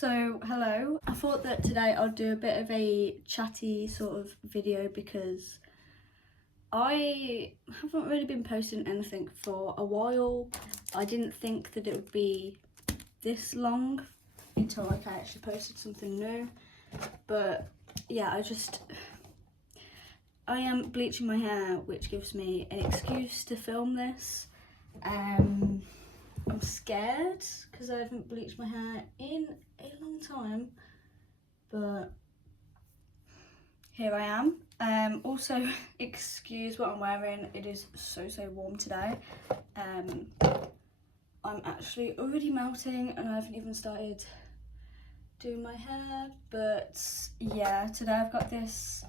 So hello, I thought that today I'll do a bit of a chatty sort of video because I haven't really been posting anything for a while. I didn't think that it would be this long until like I actually posted something new, but yeah, I am bleaching my hair, which gives me an excuse to film this. I'm scared because I haven't bleached my hair in a long time, but here I am. Also, excuse what I'm wearing, it is so warm today. I'm actually already melting and I haven't even started doing my hair, but yeah, today I've got this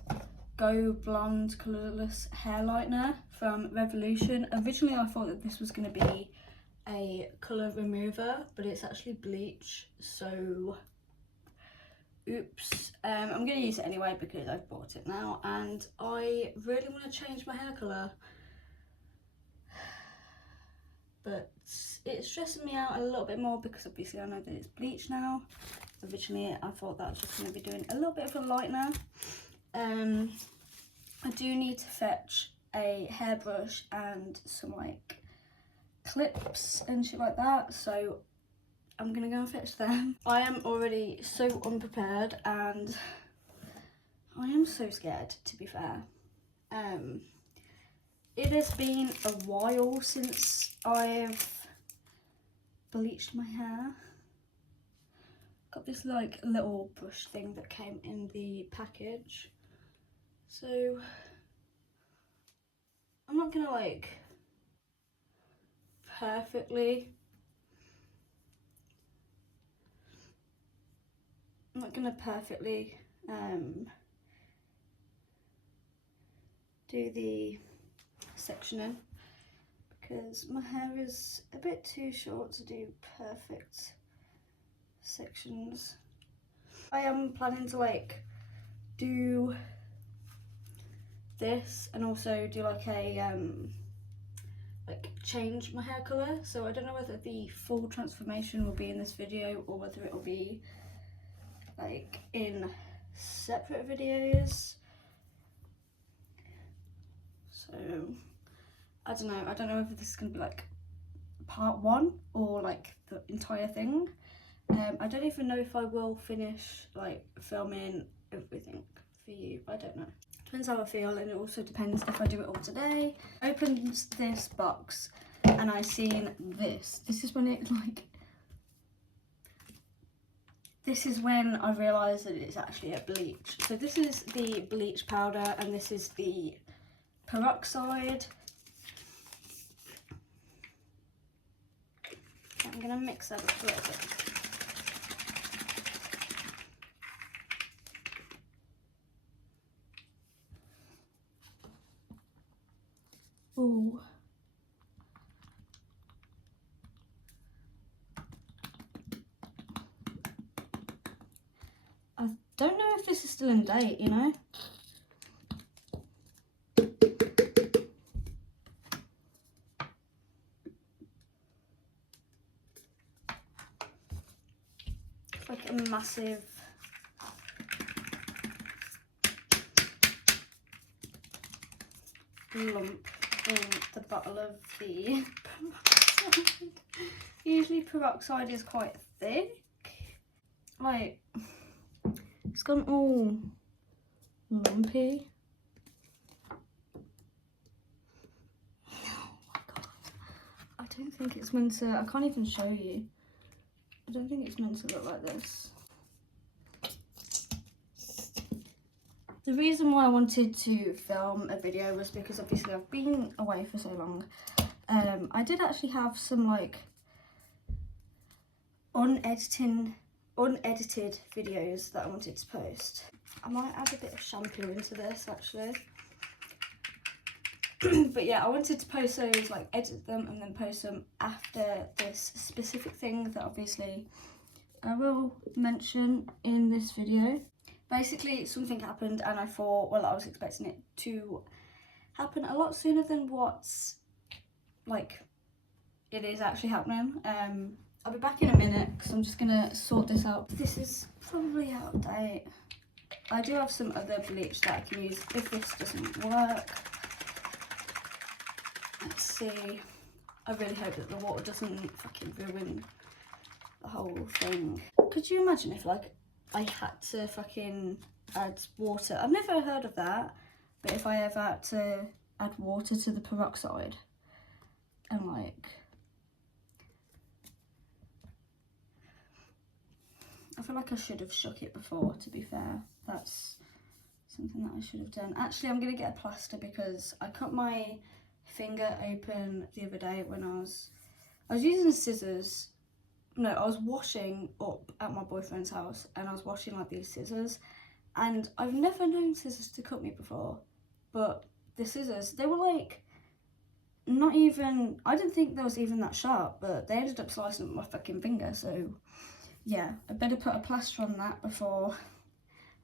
Go Blonde Colourless hair lightener from Revolution. Originally I thought that this was going to be a colour remover, but it's actually bleach, so oops. I'm going to use it anyway because I've bought it now and I really want to change my hair colour, but it's stressing me out a little bit more because obviously I know that it's bleach now. Originally I thought that I was just going to be doing a little bit of a lightener. I do need to fetch a hairbrush and some like clips and shit like that, so I'm gonna go and fetch them. I am already so unprepared and I am so scared, to be fair. It has been a while since I've bleached my hair. Got this like little brush thing that came in the package, so I'm not gonna like perfectly do the sectioning because my hair is a bit too short to do perfect sections. I am planning to like do this and also do like a like change my hair colour, so I don't know whether the full transformation will be in this video or whether it will be like in separate videos. So I don't know whether this is going to be like part one or like the entire thing. I don't even know if I will finish like filming everything for you. I don't know. Depends how I feel, and it also depends if I do it all today. I opened this box and I seen this. This is when I realised that it's actually a bleach. So this is the bleach powder and this is the peroxide. I'm gonna mix that up a little bit. Ooh. I don't know if this is still in date, you know? It's like a massive lump in the bottle of the peroxide. Usually peroxide is quite thick. Like, it's gone all lumpy. Oh my god. I don't think it's meant to, I can't even show you. I don't think it's meant to look like this. The reason why I wanted to film a video was because obviously I've been away for so long. I did actually have some like unedited videos that I wanted to post. I might add a bit of shampoo into this actually. But yeah, I wanted to post those, like edit them and then post them after this specific thing that obviously I will mention in this video. Basically something happened and I thought, well, I was expecting it to happen a lot sooner than what's like it is actually happening. I'll be back in a minute because I'm just gonna sort this out. This is probably out of date. I do have some other bleach that I can use if this doesn't work. Let's see. I really hope that the water doesn't fucking ruin the whole thing. Could you imagine if like I had to fucking add water? I've never heard of that, but if I ever had to add water to the peroxide and like, I feel like I should have shook it before, to be fair. That's something that I should have done. Actually, I'm gonna get a plaster because I cut my finger open the other day when I was using scissors. No, I was washing up at my boyfriend's house and I was washing like these scissors, and I've never known scissors to cut me before, but the scissors, they were like not even, I didn't think they was even that sharp, but they ended up slicing up my fucking finger. So yeah, I better put a plaster on that before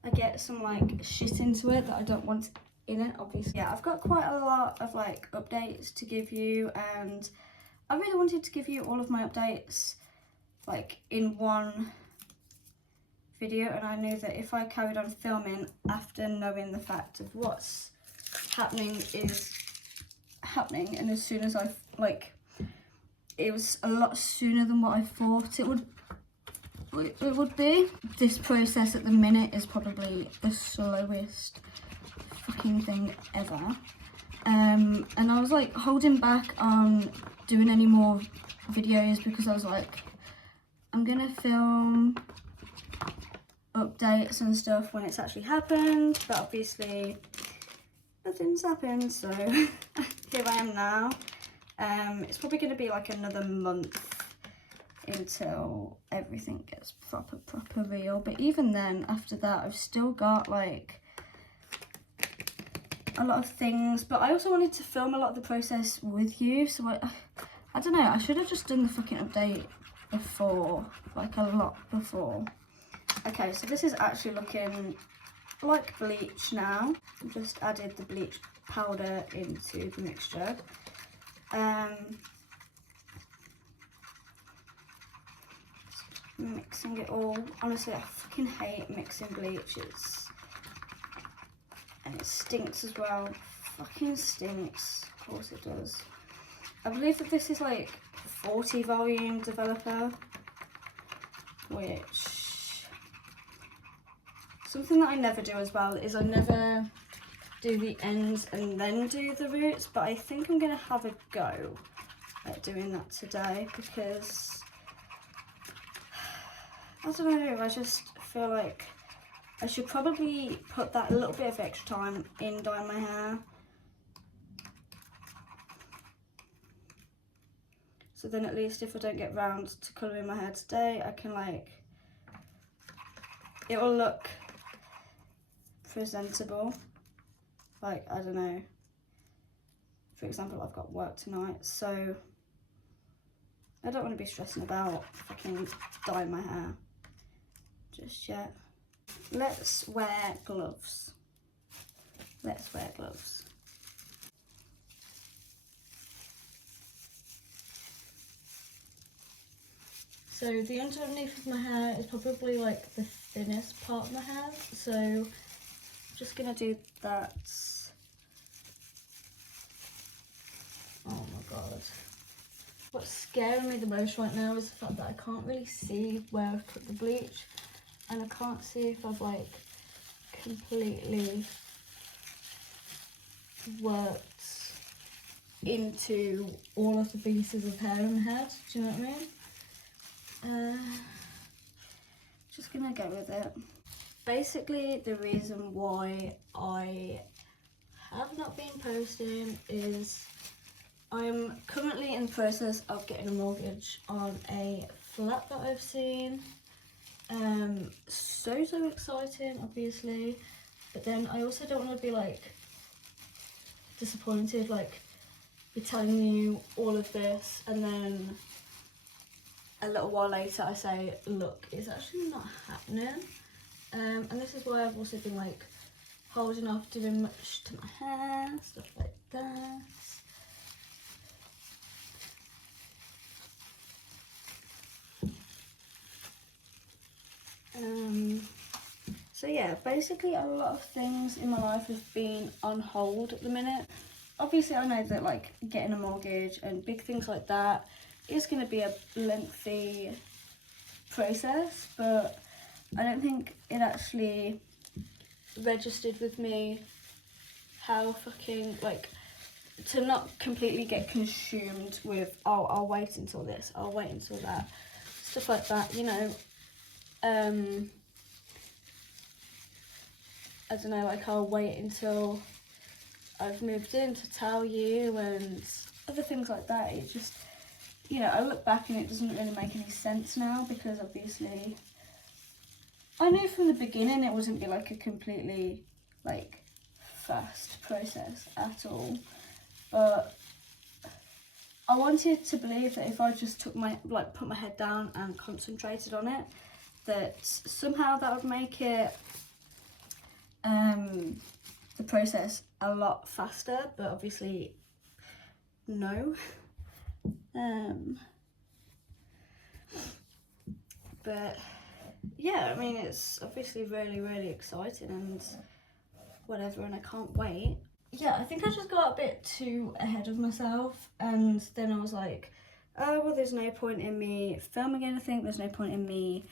I get some like shit into it that I don't want in it, obviously. Yeah, I've got quite a lot of like updates to give you, and I really wanted to give you all of my updates like in one video, and I knew that if I carried on filming after knowing the fact of what's happening is happening, and as soon as I like, it was a lot sooner than what I thought it would be. This process at the minute is probably the slowest fucking thing ever, and I was like holding back on doing any more videos because I was like, I'm gonna film updates and stuff when it's actually happened, but obviously nothing's happened, so here I am now. It's probably gonna be like another month until everything gets proper real, but even then, after that, I've still got like a lot of things, but I also wanted to film a lot of the process with you, so I don't know, I should have just done the fucking update before, like a lot before. Okay, so this is actually looking like bleach now. I've just added the bleach powder into the mixture. Mixing it all. Honestly, I fucking hate mixing bleach. And it stinks as well. Fucking stinks. Of course it does. I believe that this is like 40 volume developer, which, something that I never do as well is I never do the ends and then do the roots, but I think I'm gonna have a go at doing that today because I don't know, I just feel like I should probably put that a little bit of extra time in dyeing my hair. So then at least if I don't get round to colouring my hair today, I can like, it will look presentable. Like, I don't know, for example, I've got work tonight, so I don't want to be stressing about fucking dyeing my hair just yet. Let's wear gloves. Let's wear gloves. So the underneath of my hair is probably like the thinnest part of my hair, so I'm just gonna do that. Oh my god. What's scaring me the most right now is the fact that I can't really see where I've put the bleach, and I can't see if I've like completely worked into all of the pieces of hair in my head. Do you know what I mean? Just gonna go with it. Basically, the reason why I have not been posting is I'm currently in the process of getting a mortgage on a flat that I've seen. So exciting, obviously, but then I also don't want to be like disappointed, like be telling you all of this and then a little while later I say, look, it's actually not happening. And this is why I've also been like holding off doing much to my hair, stuff like that. So yeah, basically a lot of things in my life have been on hold at the minute. Obviously I know that like getting a mortgage and big things like that is going to be a lengthy process, but I don't think it actually registered with me how fucking, like, to not completely get consumed with, oh, I'll wait until this, I'll wait until that, stuff like that, you know. I don't know, like, I'll wait until I've moved in to tell you, and other things like that. It just, you know, I look back and it doesn't really make any sense now, because obviously I knew from the beginning it wasn't be like a completely like fast process at all, but I wanted to believe that if I just took my, like, put my head down and concentrated on it, that somehow that would make it the process a lot faster, but obviously no. But yeah, I mean, it's obviously really, really exciting and whatever, and I can't wait. Yeah, I think I just got a bit too ahead of myself, and then I was like, oh, well, there's no point in me filming anything, there's no point in me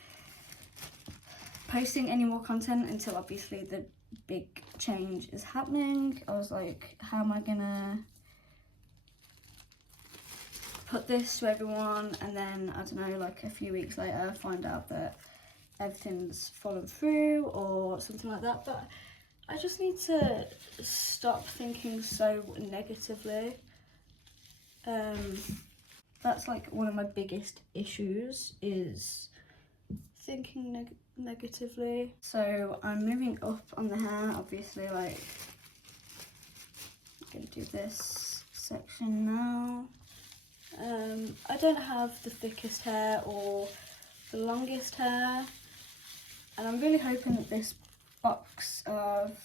posting any more content until obviously the big change is happening. I was like, how am I gonna put this to everyone, and then, I don't know, like a few weeks later find out that everything's fallen through or something like that. But I just need to stop thinking so negatively. That's like one of my biggest issues, is thinking negatively. So I'm moving up on the hair, obviously, like, I'm gonna do this section now. I don't have the thickest hair or the longest hair, and I'm really hoping that this box of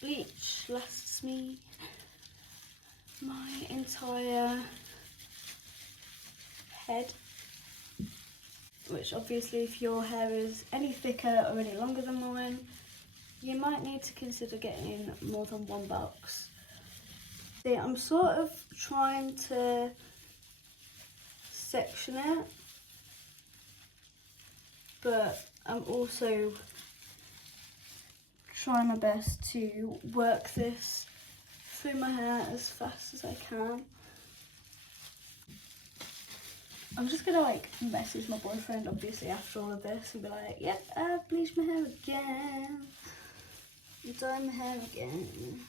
bleach lasts me my entire head. Which obviously, if your hair is any thicker or any longer than mine, you might need to consider getting more than one box. See, I'm sort of trying to section it, but I'm also trying my best to work this through my hair as fast as I can. I'm just gonna like message my boyfriend obviously after all of this and be like, yep, I've bleached my hair again, dyed my hair again.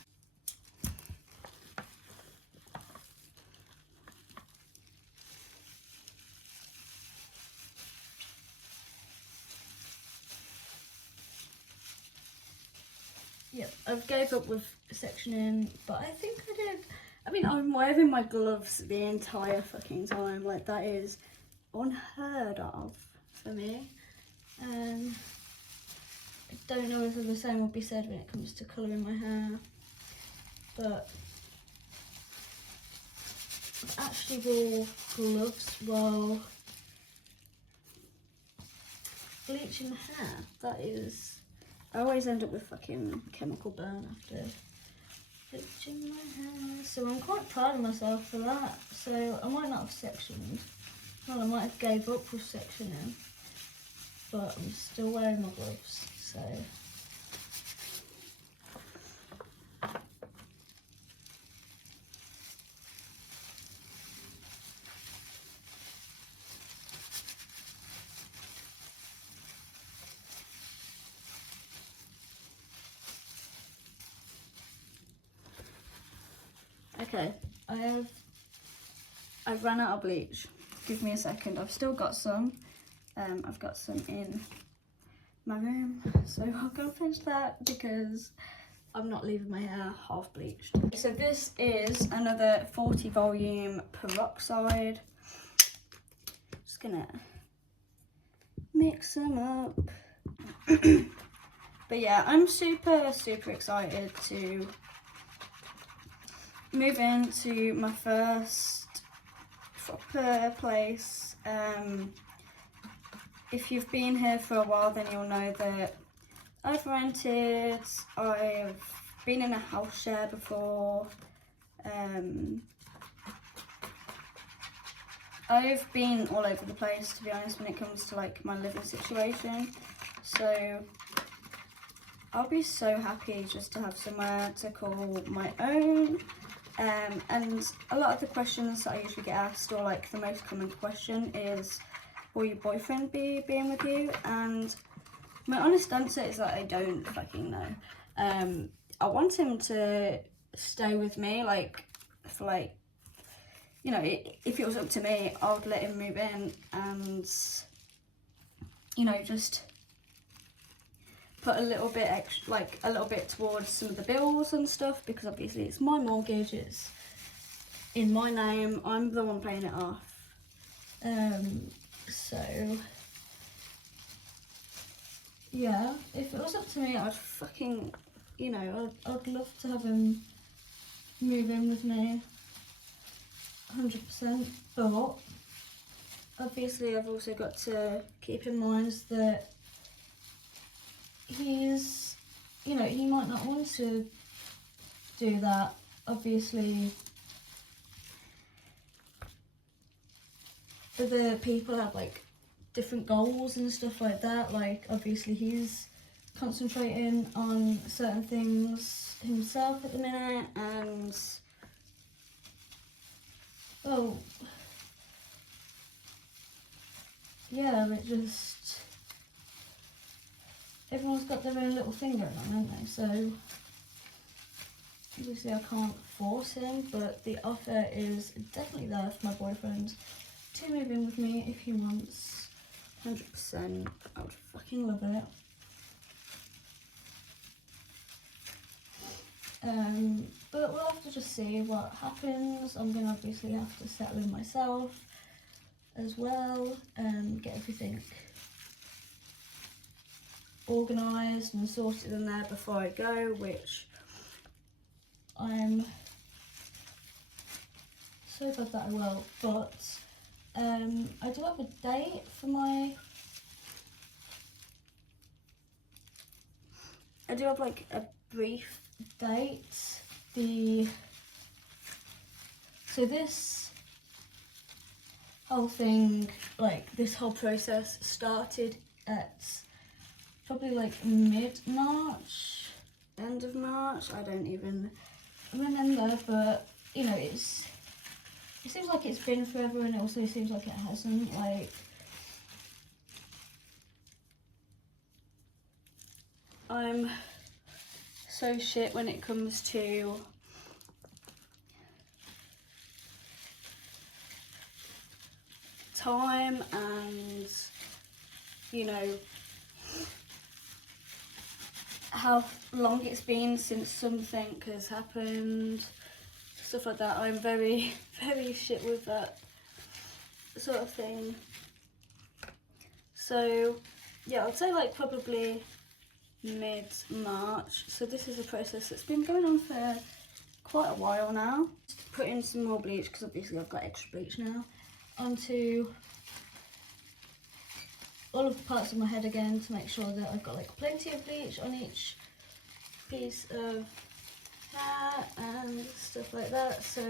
Yep, I've gave up with sectioning, but I think I did. I mean, I'm wearing my gloves the entire fucking time. Like, that is unheard of for me. I don't know if the same will be said when it comes to colouring my hair, but I've actually wore gloves while bleaching my hair. That is, I always end up with fucking chemical burn after bleaching my hair, so I'm quite proud of myself for that. So I might not have sectioned, well, I might have gave up with sectioning, but I'm still wearing my gloves, so. Okay, I've run out of bleach. Give me a second. I've still got some. I've got some in my room, so I'll go fetch that because I'm not leaving my hair half bleached. So this is another 40 volume peroxide. Just gonna mix them up. But yeah, I'm super excited to move into my first proper place. If you've been here for a while, then you'll know that I've rented, I've been in a house share before, I've been all over the place, to be honest, when it comes to like my living situation. So I'll be so happy just to have somewhere to call my own. And a lot of the questions that I usually get asked, or like the most common question, is will your boyfriend be being with you? And my honest answer is that I don't fucking know. I want him to stay with me, like, for like, you know, if it was up to me, I would let him move in and, you know, just put a little bit extra, like a little bit towards some of the bills and stuff, because obviously it's my mortgage, it's in my name, I'm the one paying it off. So yeah, if it was up to me, I'd fucking, you know, I'd love to have him move in with me, 100%. But obviously I've also got to keep in mind that he's, you know, he might not want to do that. Obviously other people have like different goals and stuff like that. Like obviously he's concentrating on certain things himself at the minute, and oh yeah, it just, everyone's got their own little thing going on, haven't they? So obviously I can't force him, but the offer is definitely there for my boyfriend to move in with me if he wants. 100%. I would fucking love it. But we'll have to just see what happens. I'm gonna obviously have to settle in myself as well and get everything organised and sorted in there before I go, which I'm so glad that I will. But I do have a date for my, I do have like a brief date. So this whole thing, like this whole process started at probably like mid-March, end of March, I don't even remember, but you know, it seems like it's been forever, and it also seems like it hasn't. Like, I'm so shit when it comes to time and, you know, how long it's been since something has happened, stuff like that. I'm very, very shit with that sort of thing. So yeah, I'd say like probably mid-March. So this is a process that's been going on for quite a while now. Just put in some more bleach, because obviously I've got extra bleach now, onto all of the parts of my head again, to make sure that I've got like plenty of bleach on each piece of hair and stuff like that, so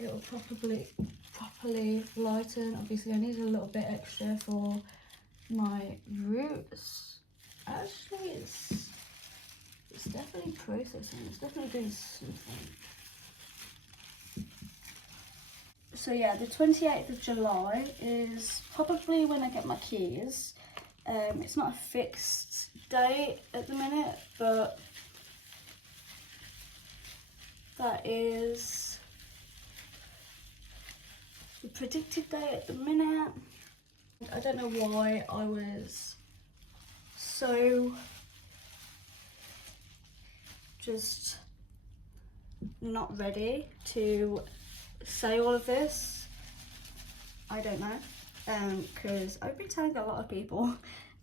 it will properly lighten. Obviously I need a little bit extra for my roots. Actually it's definitely processing, it's definitely doing something. So yeah, the 28th of July is probably when I get my keys. It's not a fixed date at the minute, but that is the predicted date at the minute. I don't know why I was so just not ready to say all of this. I don't know, because I've been telling a lot of people,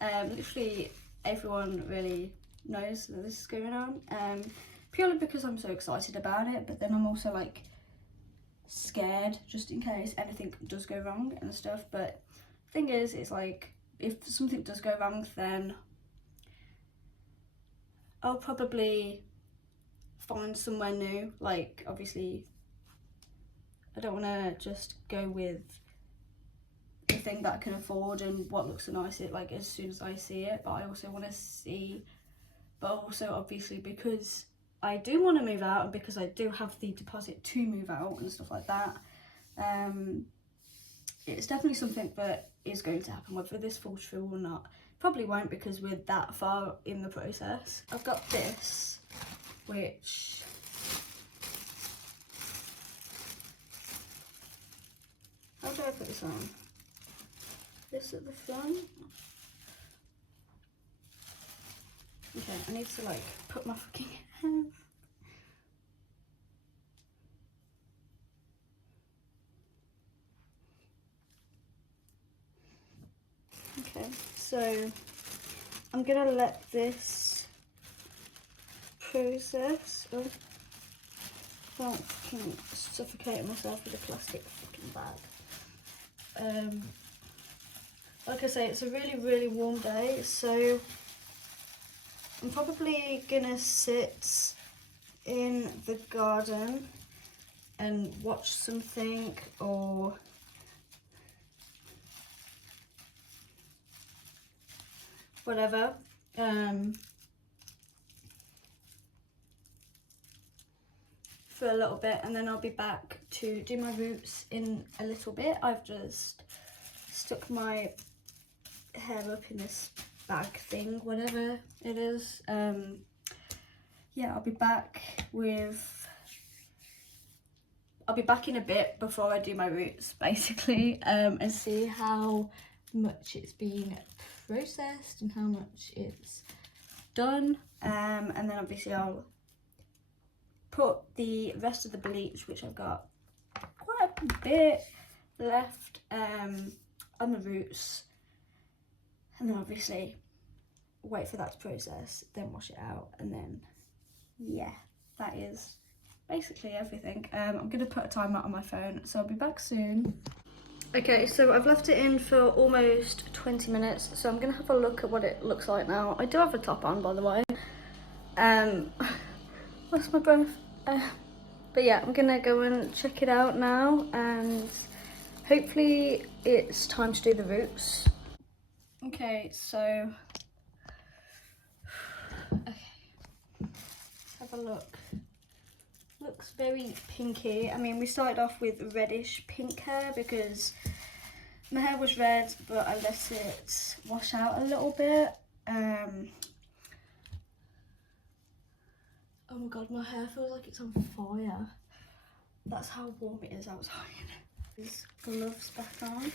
literally everyone really knows that this is going on, purely because I'm so excited about it, but then I'm also like scared just in case anything does go wrong and stuff. But thing is, it's like if something does go wrong, then I'll probably find somewhere new. Like, obviously, I don't want to just go with the thing that I can afford and what looks the nicest, like, as soon as I see it. But I also want to see, but also obviously because I do want to move out and because I do have the deposit to move out and stuff like that, it's definitely something that is going to happen. Whether this falls through or not, probably won't, because we're that far in the process. I've got this, which how do I put this on? This at the front. Okay, I need to like put my fucking hair. Okay, so I'm gonna let this process. Oh, I can't fucking suffocate myself with a plastic fucking bag. Like I say, it's a really warm day, so I'm probably gonna sit in the garden and watch something or whatever. For a little bit, and then I'll be back to do my roots in a little bit. I've just stuck my hair up in this bag thing, whatever it is. Yeah, I'll be back in a bit before I do my roots, basically, and see how much it's been processed and how much it's done, and then obviously I'll put the rest of the bleach, which I've got quite a bit left, on the roots, and then obviously wait for that to process, then wash it out, and then yeah, that is basically everything. I'm gonna put a timer on my phone, so I'll be back soon. Okay, so I've left it in for almost 20 minutes, so I'm gonna have a look at what it looks like now. I do have a top on, by the way. Lost my breath. But yeah, I'm gonna go and check it out now, and hopefully it's time to do the roots. Okay, so let's have a look. Looks very pinky. I mean, we started off with reddish pink hair because my hair was red, but I let it wash out a little bit. Oh my god, my hair feels like it's on fire. That's how warm it is outside. These gloves back on.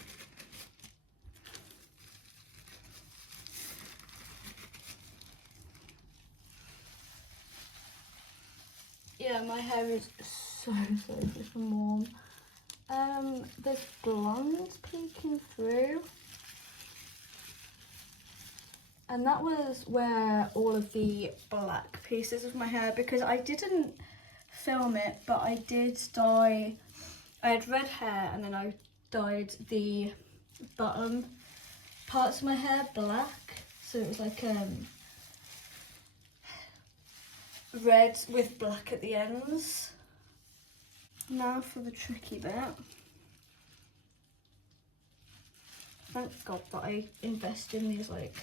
Yeah, my hair is so flipping warm. There's blonde peeking through. And that was where all of the black pieces of my hair, because I didn't film it, but I did dye, I had red hair and then I dyed the bottom parts of my hair black. So it was like red with black at the ends. Now for the tricky bit. Thank God that I invested in these like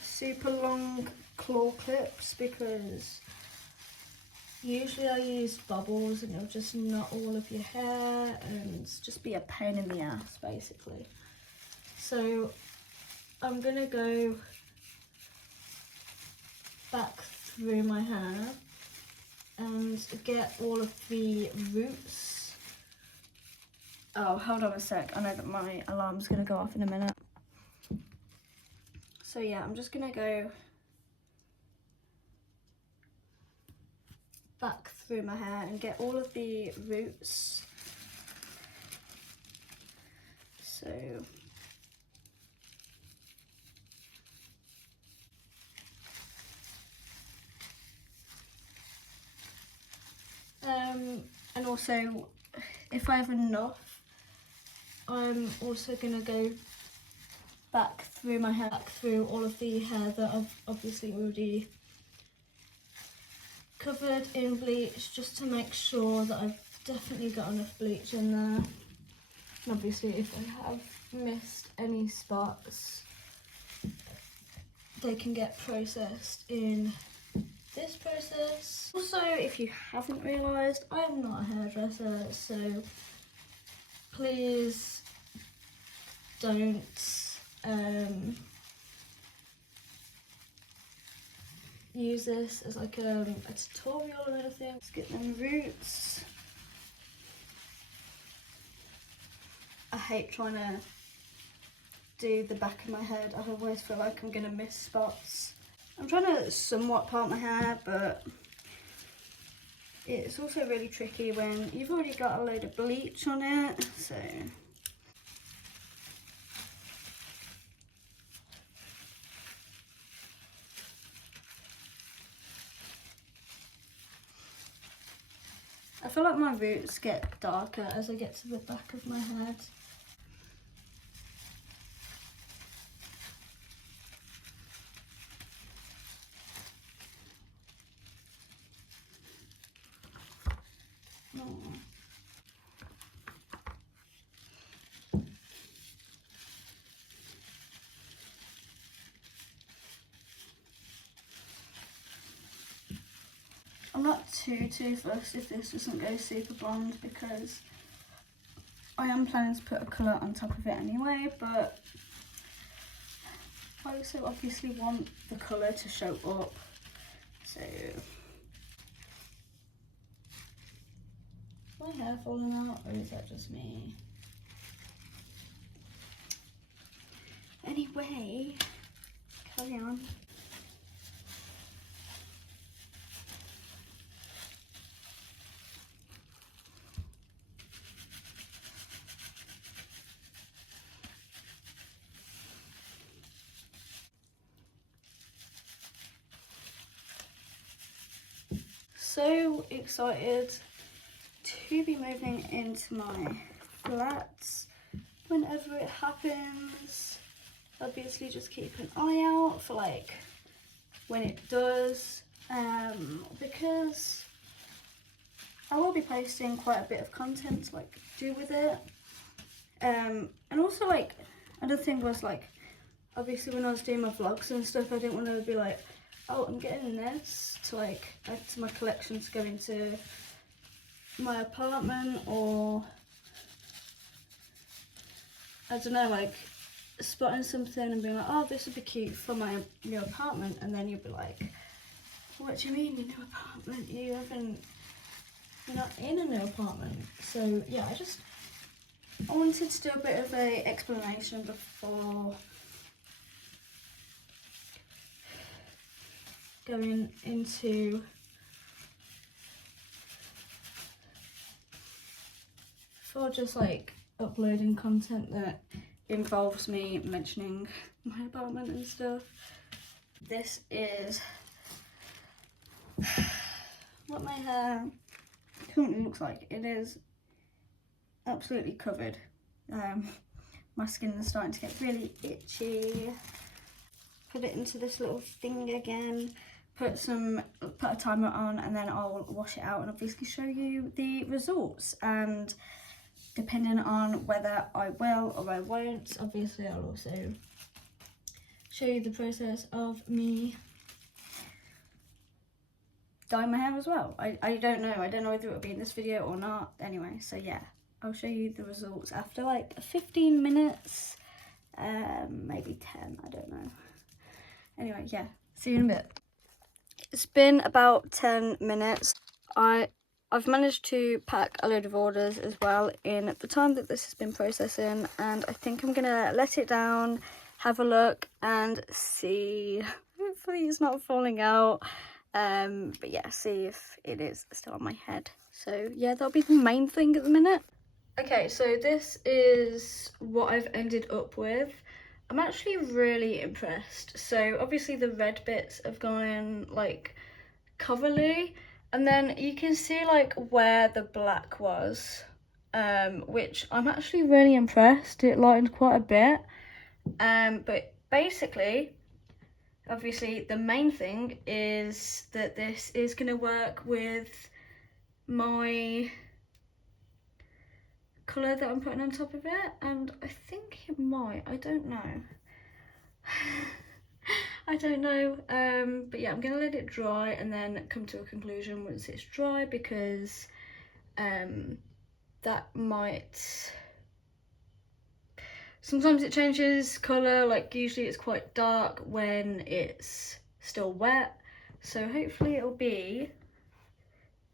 super long claw clips, because usually I use bubbles and it'll just knot all of your hair and just be a pain in the ass, basically. So I'm gonna go back through my hair and get all of the roots. Oh, hold on a sec. I know that my alarm's gonna go off in a minute. So yeah, I'm just gonna go back through my hair and get all of the roots. So and also if I have enough, I'm also gonna go back through my hair, back through all of the hair that I've obviously already covered in bleach, just to make sure that I've definitely got enough bleach in there. And obviously if I have missed any spots, they can get processed in this process. Also, if you haven't realised, I am not a hairdresser, so please don't use this as like a tutorial or anything. Let's get them roots. I hate trying to do the back of my head. I always feel like I'm gonna miss spots. I'm trying to somewhat part my hair, but it's also really tricky when you've already got a load of bleach on it, so. I feel like my roots get darker as I get to the back of my head. Oh. I'm not too fussed if this doesn't go super blonde, because I am planning to put a colour on top of it anyway, but I also obviously want the colour to show up, so. Is my hair falling out, or is that just me? Anyway, carry on. So excited to be moving into my flats whenever it happens. Obviously just keep an eye out for like when it does, because I will be posting quite a bit of content to like do with it, and also like another thing was like, obviously when I was doing my vlogs and stuff, I didn't want to be like, oh, I'm getting this to like add to my collection to go into my apartment, or I don't know, like spotting something and being like, oh, this would be cute for my new apartment, and then you'd be like, what do you mean your new apartment? You're not in a new apartment. So yeah, I wanted to do a bit of a explanation before going into just like uploading content that involves me mentioning my apartment and stuff. This is what my hair currently looks like. It is absolutely covered. My skin is starting to get really itchy. Put it into this little thing again, put a timer on, and then I'll wash it out and obviously show you the results. And depending on whether I will or I won't, obviously I'll also show you the process of me dyeing my hair as well. I don't know whether it'll be in this video or not. Anyway, so yeah, I'll show you the results after like 15 minutes, maybe 10, I don't know. Anyway, yeah, see you in a bit. It's been about 10 minutes. I've managed to pack a load of orders as well in the time that this has been processing, and I think I'm gonna let it down, have a look and see. Hopefully it's not falling out, but yeah, see if it is still on my head. So yeah, that'll be the main thing at the minute. Okay, so this is what I've ended up with. I'm actually really impressed. So obviously the red bits have gone like coverly, and then you can see like where the black was, which I'm actually really impressed. It lightened quite a bit. But basically, obviously the main thing is that this is going to work with my colour that I'm putting on top of it, and I think it might, I don't know. I don't know, but yeah, I'm gonna let it dry and then come to a conclusion once it's dry, because that might, sometimes it changes colour, like usually it's quite dark when it's still wet, so hopefully it'll be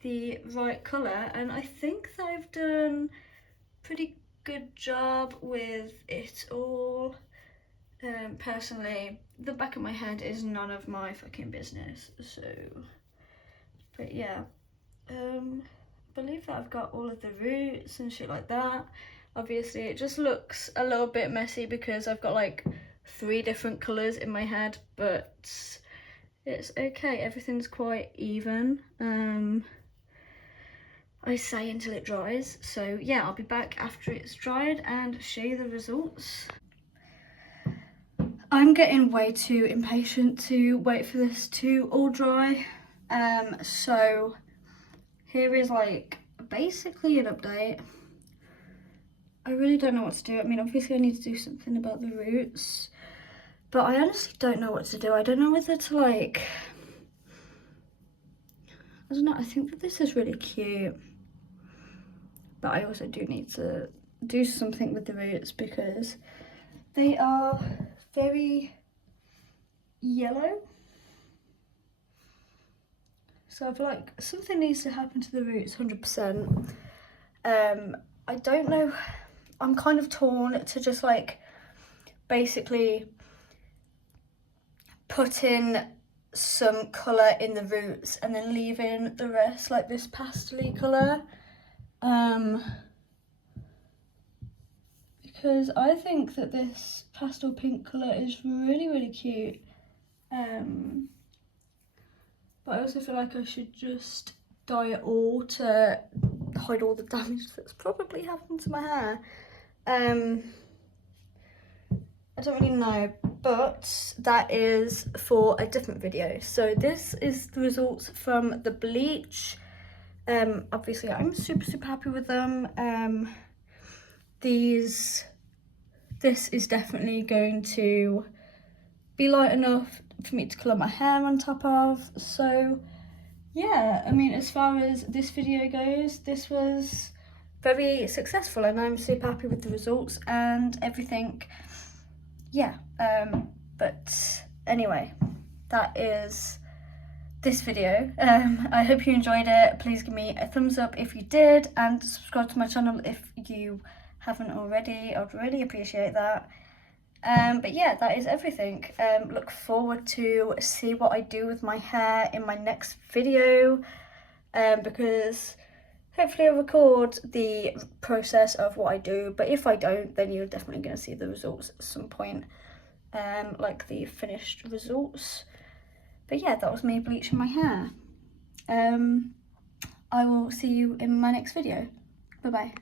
the right colour. And I think that I've done a pretty good job with it all. Personally, the back of my head is none of my fucking business, so, but yeah, I believe that I've got all of the roots and shit like that. Obviously it just looks a little bit messy because I've got like 3 different colours in my head, but it's okay, everything's quite even. I say until it dries, so yeah, I'll be back after it's dried and show you the results. I'm getting way too impatient to wait for this to all dry, so here is like basically an update. I really don't know what to do. I mean, obviously I need to do something about the roots, but I honestly don't know what to do. I don't know whether to like, I don't know, I think that this is really cute, but I also do need to do something with the roots because they are very yellow. So I feel like something needs to happen to the roots, 100%. I don't know, I'm kind of torn to just like basically put in some colour in the roots and then leaving the rest like this pastel-y colour. Because I think that this pastel pink colour is really, really cute. But I also feel like I should just dye it all to hide all the damage that's probably happened to my hair. I don't really know, but that is for a different video. So this is the results from the Bleach. Obviously I'm super, super happy with them. This is definitely going to be light enough for me to colour my hair on top of. So yeah, I mean, as far as this video goes, this was very successful and I'm super happy with the results and everything. Yeah, but anyway, that is this video. I hope you enjoyed it. Please give me a thumbs up if you did and subscribe to my channel if you haven't already. I'd really appreciate that. But yeah, that is everything. Look forward to see what I do with my hair in my next video, because hopefully I'll record the process of what I do, but if I don't, then you're definitely going to see the results at some point, like the finished results. But yeah, that was me bleaching my hair. I will see you in my next video. Bye bye.